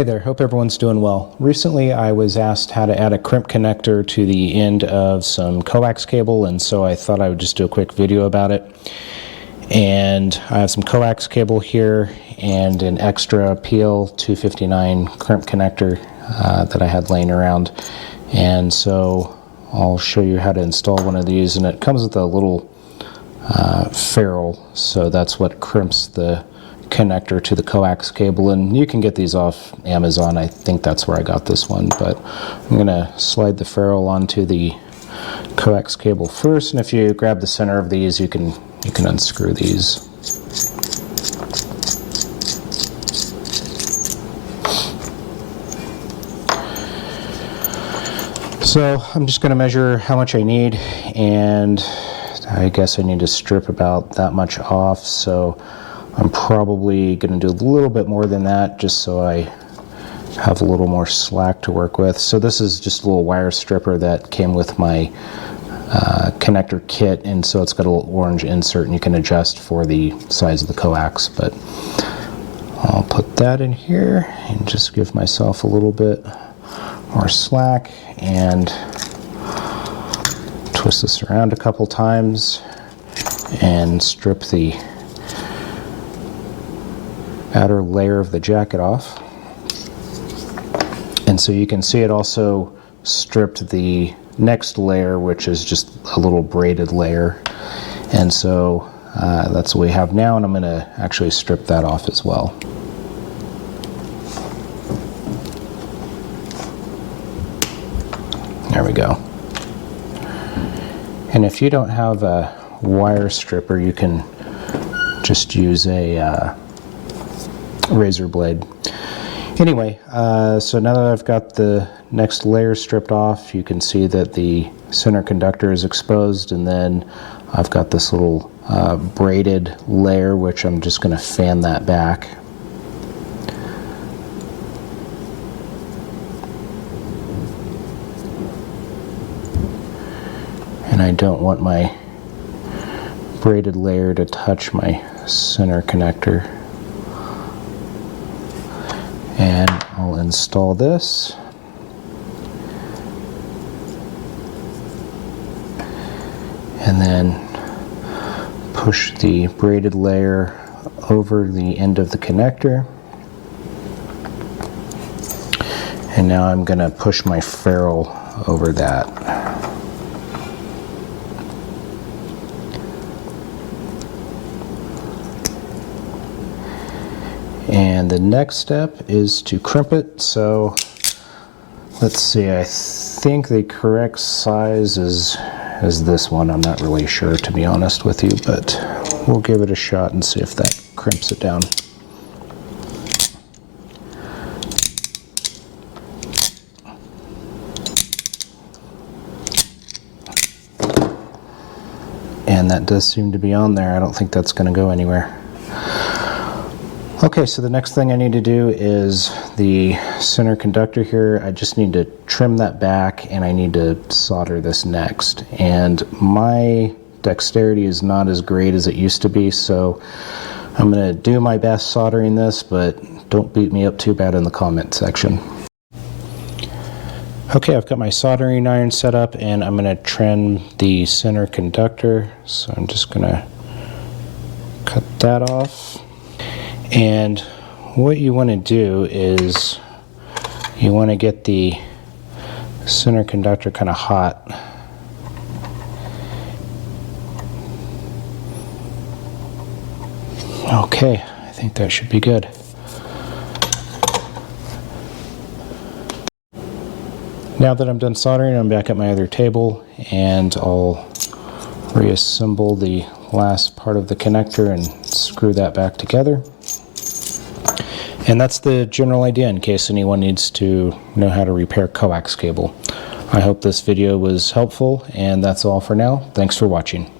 Hey there, hope everyone's doing well. Recently I was asked how to add a crimp connector to the end of some coax cable, and so I thought I would just do a quick video about it. And I have some coax cable here and an extra PL259 crimp connector that I had laying around. And so I'll show you how to install one of these, and it comes with a little ferrule, so that's what crimps the connector to the coax cable, and you can get these off Amazon. I think that's where I got this one, but I'm gonna slide the ferrule onto the coax cable first, and if you grab the center of these, you can unscrew these. So I'm just going to measure how much I need, and I guess I need to strip about that much off, so I'm probably going to do a little bit more than that just so I have a little more slack to work with. So this is just a little wire stripper that came with my connector kit, and so it's got a little orange insert, and you can adjust for the size of the coax. But I'll put that in here and just give myself a little bit more slack and twist this around a couple times and strip the outer layer of the jacket off. And so you can see it also stripped the next layer, which is just a little braided layer. And so that's what we have now, and I'm going to actually strip that off as well. There we go. And if you don't have a wire stripper, you can just use a razor blade. Anyway, so now that I've got the next layer stripped off, you can see that the center conductor is exposed, and then I've got this little braided layer, which I'm just going to fan that back. And I don't want my braided layer to touch my center connector. And I'll install this. And then push the braided layer over the end of the connector. And now I'm going to push my ferrule over that. And the next step is to crimp it. So let's see, I think the correct size is this one. I'm not really sure, to be honest with you, but we'll give it a shot and see if that crimps it down. And that does seem to be on there. I don't think that's going to go anywhere. Okay, so the next thing I need to do is the center conductor here. I just need to trim that back, and I need to solder this next. And my dexterity is not as great as it used to be, so I'm going to do my best soldering this, but don't beat me up too bad in the comment section. Okay, I've got my soldering iron set up, and I'm going to trim the center conductor. So I'm just going to cut that off. And what you want to do is you want to get the center conductor kind of hot. Okay, I think that should be good. Now that I'm done soldering, I'm back at my other table, and I'll reassemble the last part of the connector and screw that back together. And that's the general idea in case anyone needs to know how to repair coax cable. I hope this video was helpful, and that's all for now. Thanks for watching.